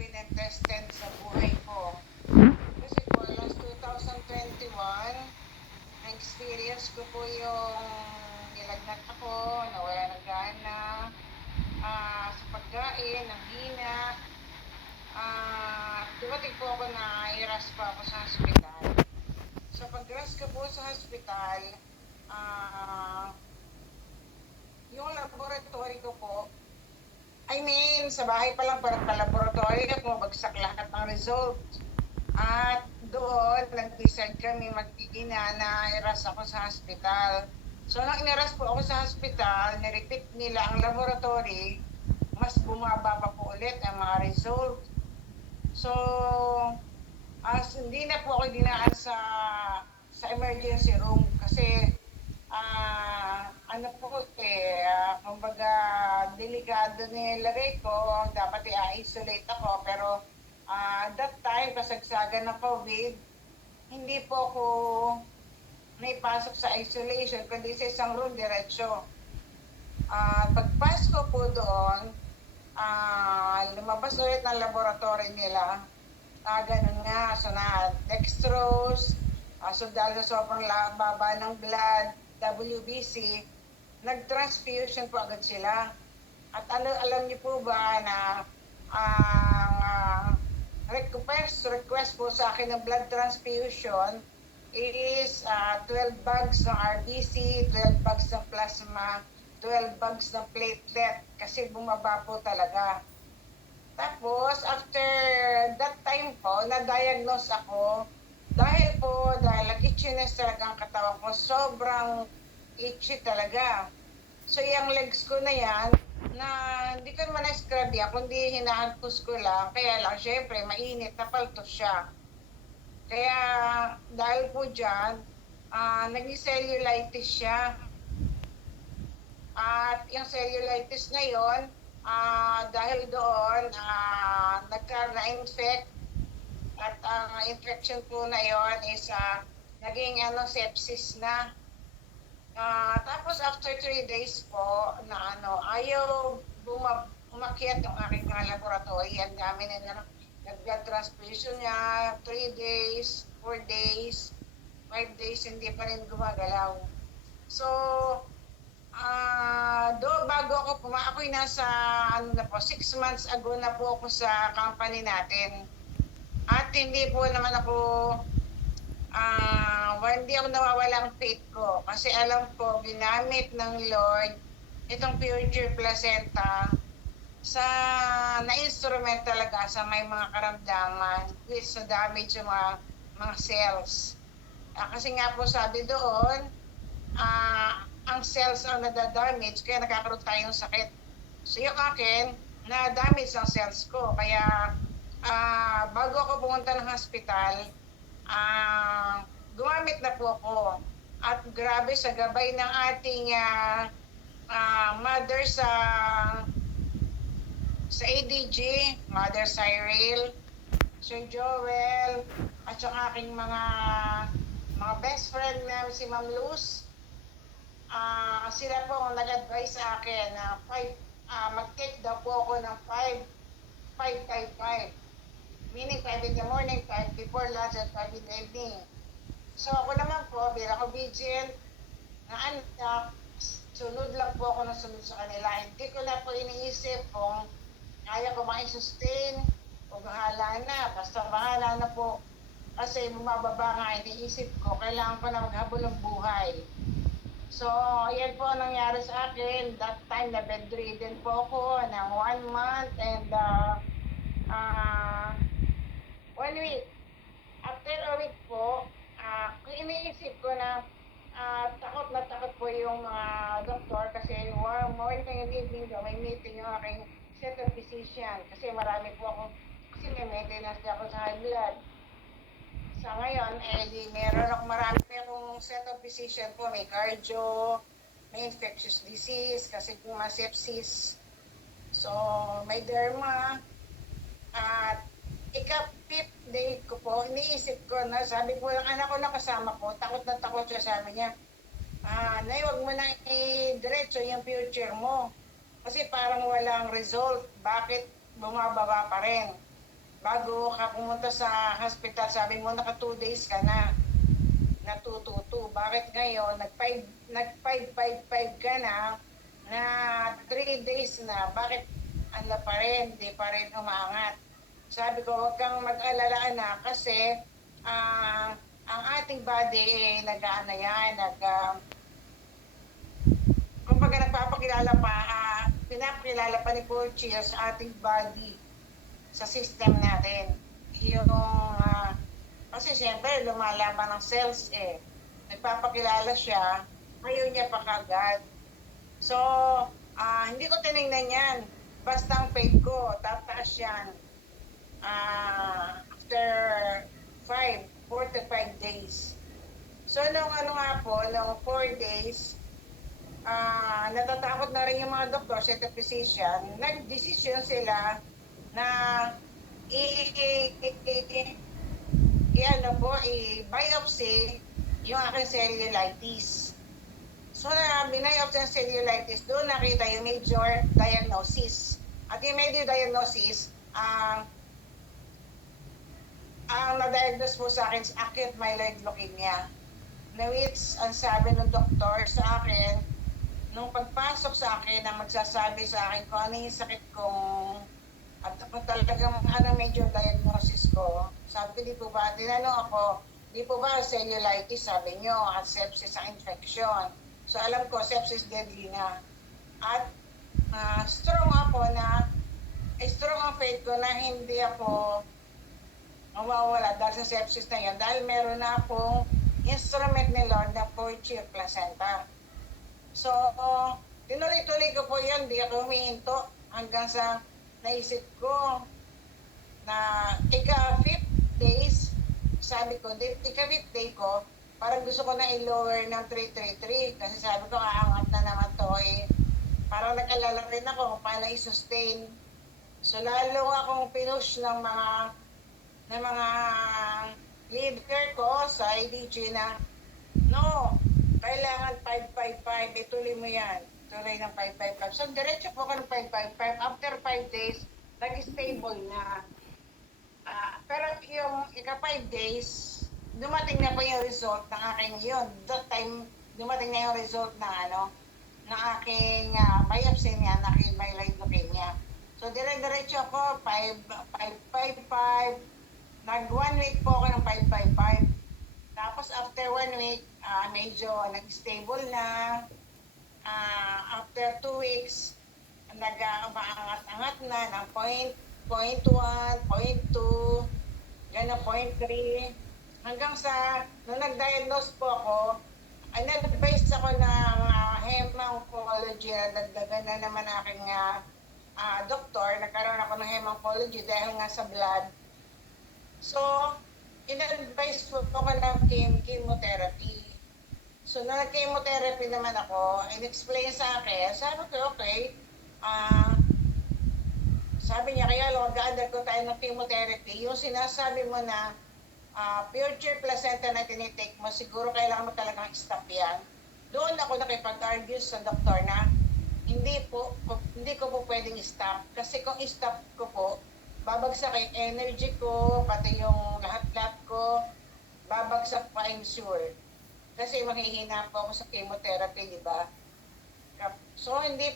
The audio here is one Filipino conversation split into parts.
pinetested sa buhay ko. Kasi po, last 2021, na-experience ko po yung nilagnat ako, nawala ng gana, sa pagkain, ng hina. Dumating po ako na iras pa ako sa hospital. So pag-rush ko po sa hospital, yung laboratory ko po, sa bahay pa lang parang ka-laboratory at mabagsak lahat ng result. At doon, nag-decide kami magkikina na iras ako sa hospital. So nang iniras po ako sa hospital, nirepeat nila ang laboratory, mas bumaba pa po ulit ang mga result. So, hindi na po ako dinaan sa emergency room kasi kumbaga delikado nilagay ko, dapat i-isolate ako pero that time kasagsagan ng COVID, hindi po ako naipasok sa isolation kundi sa isang room diretso. Pagpasok ko po doon, lumabas ulit ng laboratory nila. Ganun nga, so na dextrose, so dahil sa sobrang baba ng blood, WBC, nag-transfusion po agad sila. At alam niyo po ba na ang request po sa akin ng blood transfusion is 12 bags ng RBC, 12 bags ng plasma, 12 bags ng platelet kasi bumaba po talaga. Tapos, after that time po, na-diagnose ako dahil nag-itchiness talaga ang katawan ko. Sobrang itchy talaga. So, yung legs ko na yan, na hindi ko naman na-scrub yan, kundi hinahantos ko lang. Kaya lang, syempre, mainit, napaltos siya. Kaya, dahil po dyan, naging cellulitis siya. At yung cellulitis na yon, dahil doon, nagka-infect at ang infection po na yon is naging sepsis na. Tapos after 3 days po, ayaw umakyat yung aking mga laboratory. Ang dami na nag-blood transfusion niya, 3 days, 4 days, 5 days, hindi pa rin gumagalaw. So, bago ako'y nasa 6 months ago na po ako sa company natin. At hindi po naman ako hindi ako nawawala ang faith ko kasi alam ko ginamit ng Lord itong Future Placenta sa na-instrument talaga sa may mga karamdaman with sa damage sa mga cells. Kasi nga po sabi doon, ang cells ang nadadamage kaya nagkakaroon tayo ng sakit. So yung akin, na-damage ang cells ko. Kaya bago ako pumunta ng hospital, gumamit na po ako. At grabe sa gabay ng ating mother sa ADG, Mother Cyril, Sir Joel, at yung aking mga best friend na si Ma'am Luz, sila po ang nag-advise sa akin na mag-take daw po ako ng 5-5-5. Meaning 5 in the morning, 5 before lunch, and 5 in the evening. So ako naman po, bilang obedient na anak, sunod lang po ako ng sunod sa kanila. Hindi ko na po iniisip kung kaya ko ma-sustain o bahala na. Basta bahala na po. Kasi bumababa nga iniisip ko, kailangan ko na maghabol ng buhay. So, yan po ang nangyari sa akin. That time, na bedridden po ako ng 1 month and 1 week. After a week po, iniisip ko na takot na takot po yung doktor kasi morning and evening daw may meeting yung aking center physician kasi marami po ako, kasi may maintenance ako sa high blood. Sa ngayon, marami akong set of physician po. May cardio, may infectious disease, kasi kung sepsis. So, may derma. At ika-5th day ko po, iniisip ko na, sabi ko ng anak ko na kasama ko, takot na takot siya, sabi niya, Nay, wag mo nang i-diretso yung future mo. Kasi parang walang result. Bakit bumababa pa rin? bago ka pumunta sa hospital, sabi mo naka 2 days ka na natututo. Bakit ngayon, nag-5 ka na 3 days na, bakit ano pa rin, di pa rin umaangat? Sabi ko, huwag kang mag-alala anak kasi ang ating body nag-aano yan, kumbaga nagpapakilala pa, pinapakilala pa ni Porchia sa ating body, sa system natin. Yung, kasi siyempre lumalaban ng cells nagpapakilala siya, ayaw niya pa kagad. So, hindi ko tinignan yan. Basta ang paid ko, tataas yan. After 4 to 5 days. So, nung ano nga po, nung 4 days, natatakot na rin yung mga doktor, set of physician, nag-decision sila na i-biopsy yung aking cellulitis. So, binayopsy ang cellulitis, doon nakita yung major diagnosis. At yung major diagnosis, ang na-diagnose po sa akin is acute myeloid leukemia. Na which, ang sabi ng doktor sa akin, nung pagpasok sa akin, na magsasabi sa akin kung ano yung sakit kong, at kung talagang major diagnosis ko, sabi ko, di po ba, tinanong ako, di po ba cellulitis, sabi nyo, at sepsis ang infection. So alam ko, sepsis deadly na. At strong ang faith ko na hindi ako mawawala dahil sa sepsis na yun, dahil meron na akong instrument ni Lord na Porchia placenta. So, tinuloy-tuloy ko po yun, di ako humihinto hanggang sa naisip ko na ika-5th days, sabi ko, ika-5th day ko, parang gusto ko na i-lower ng 333 kasi sabi ko, aangat na naman to parang nag-alala rin ako kung paano i-sustain. So, lalo akong pinush ng mga leader ko sa IDG na, no, kailangan 555, ituloy mo yan. Tuloy ng 555. So, diretso po ako ng 555. After 5 days, nag-stable na. Pero yung ika-5 days, dumating na po yung result ng aking yun. That time, dumating na yung result ng aking biopsy niya, ng aking myeloid leukemia. So, diretso ako, 555. Nag 1 week po ako ng 555. Tapos after 1 week, medyo nag-stable na. After 2 weeks, nag-umaangat-angat na ng 0.1, 0.2, gano'n 0.3. Hanggang sa, nung nag-diagnose po ako, ay nag-advise ako ng hem-oncology na dagdagan na naman aking doktor. Nagkaroon ako ng hem-oncology dahil nga sa blood. So, in-advise ko ako ng chemotherapy. So, na chemotherapy naman ako, in-explain sa akin, sabi ko, okay, sabi niya, kaya mag-undergo tayo ng chemotherapy. Yung sinasabi mo na Porchia placenta na tinitake mo, siguro kailangan mo talagang stop yan. Doon ako nakipag-argue sa doktor na hindi ko po pwedeng stop. Kasi kung stop ko po, babagsak yung energy ko, pati yung lahat-lahat ko, babagsak pa, I'm sure. Kasi mahihina po ako sa chemotherapy, di ba? So, hindi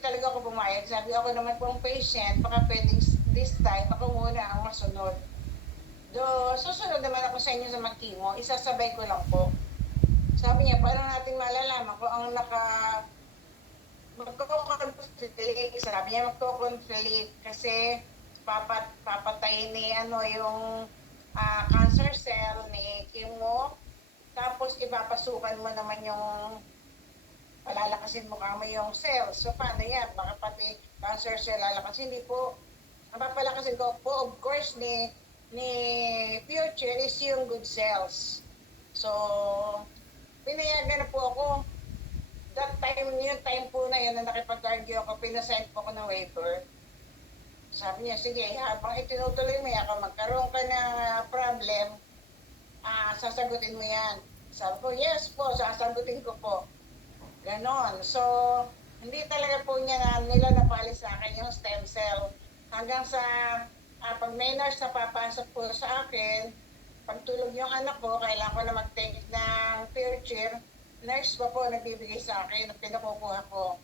talaga ako pumayag. Sabi ako naman pong patient, baka pwedeng this time, ako muna ang masunod. Susunod naman ako sa inyo sa mag-chemo, isasabay ko lang po. Sabi niya, paano natin malalaman kung ang magko-conflict, sabi niya magko-conflict kasi papatayin ni yung cancer cell ni chemo, tapos ipapasukan mo naman yung palalakasin mo yung cells. So paano yan? Baka pati cancer cell lalakasin. Hindi po. Ang papalakasin ko po, of course, ni Porchia is yung good cells. So, pinayagan na po ako. That time, yung time po na yun na nakipag-argue ako, pinasend po ako ng waiver. Sabi niya, sige, habang itinutuloy mo yan, kung magkaroon ka ng problem, sasagutin mo yan. Sabi ko, yes po, sasagutin ko po. Ganon. So, hindi talaga po nila napali sa akin yung stem cell. Hanggang sa pag pag may nurse na papasok po sa akin, pagtulog yung anak ko, kailangan ko na mag-take ng future, nurse pa po nagbibigay sa akin, pinukukuha ko.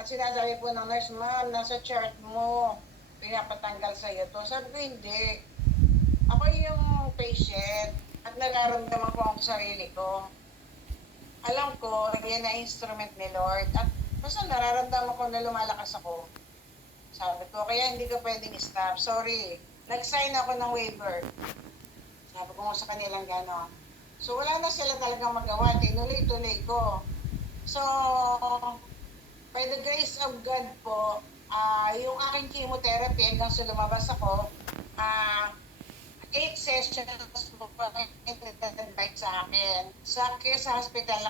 At sinasabi po ng nurse, ma'am, nasa chart mo, pinapatanggal sa'yo to. Sabi ko, hindi. Ako yung patient at nararamdaman ko ang sarili ko. Alam ko, yan na instrument ni Lord. At basta nararamdaman ko na lumalakas ako. Sabi ko, kaya hindi ko pwedeng stop. Sorry. Nag-sign ako ng waiver. Sabi ko sa kanilang gano'n. So, wala na sila talagang magawa. Tinuloy-tuloy ko. So, by the grace of God po, yung aking chemotherapy hanggang sa lumabas ako, 8 sessions po invite sa akin. Sa hospital,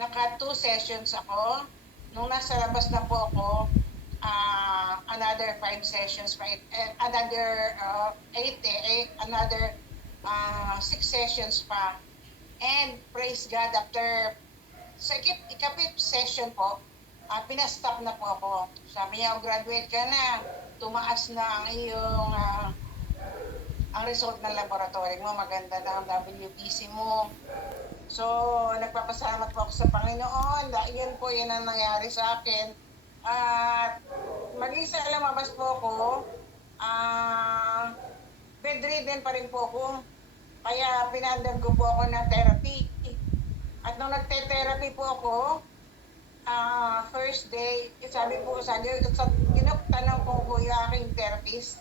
naka 2 sessions ako. Nung nasa labas na po ako, another 5 sessions pa, another 6 sessions pa. And praise God, after sa ikapit session po, pinastop na po ako. Sabi niya, graduate ka na, tumaas na ang iyong ang result ng laboratory mo, maganda na ang WBC mo. So, nagpapasalamat po ako sa Panginoon. Yan po yan ang nangyari sa akin. At mag-isa lumabas po ako, bedridden pa rin po ako. Kaya pinandan ko po ako ng therapy. At nung nagte-therapy po ako, first day, sabi po sa tanong po yung aking therapist.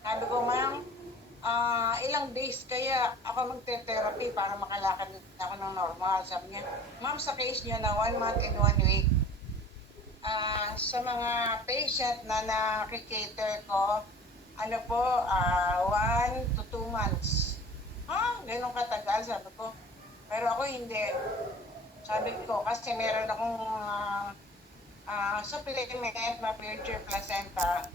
Sabi ko, ma'am, ilang days kaya ako magte-therapy para makalakad ako ng normal. Sabi niya, ma'am, sa case niyo na 1 month and 1 week. Sa mga patient na nakikater ko, 1 to 2 months. Ganun katagal, sabi ko. Pero ako hindi. Sabi ko, kasi meron akong supplement na future placenta.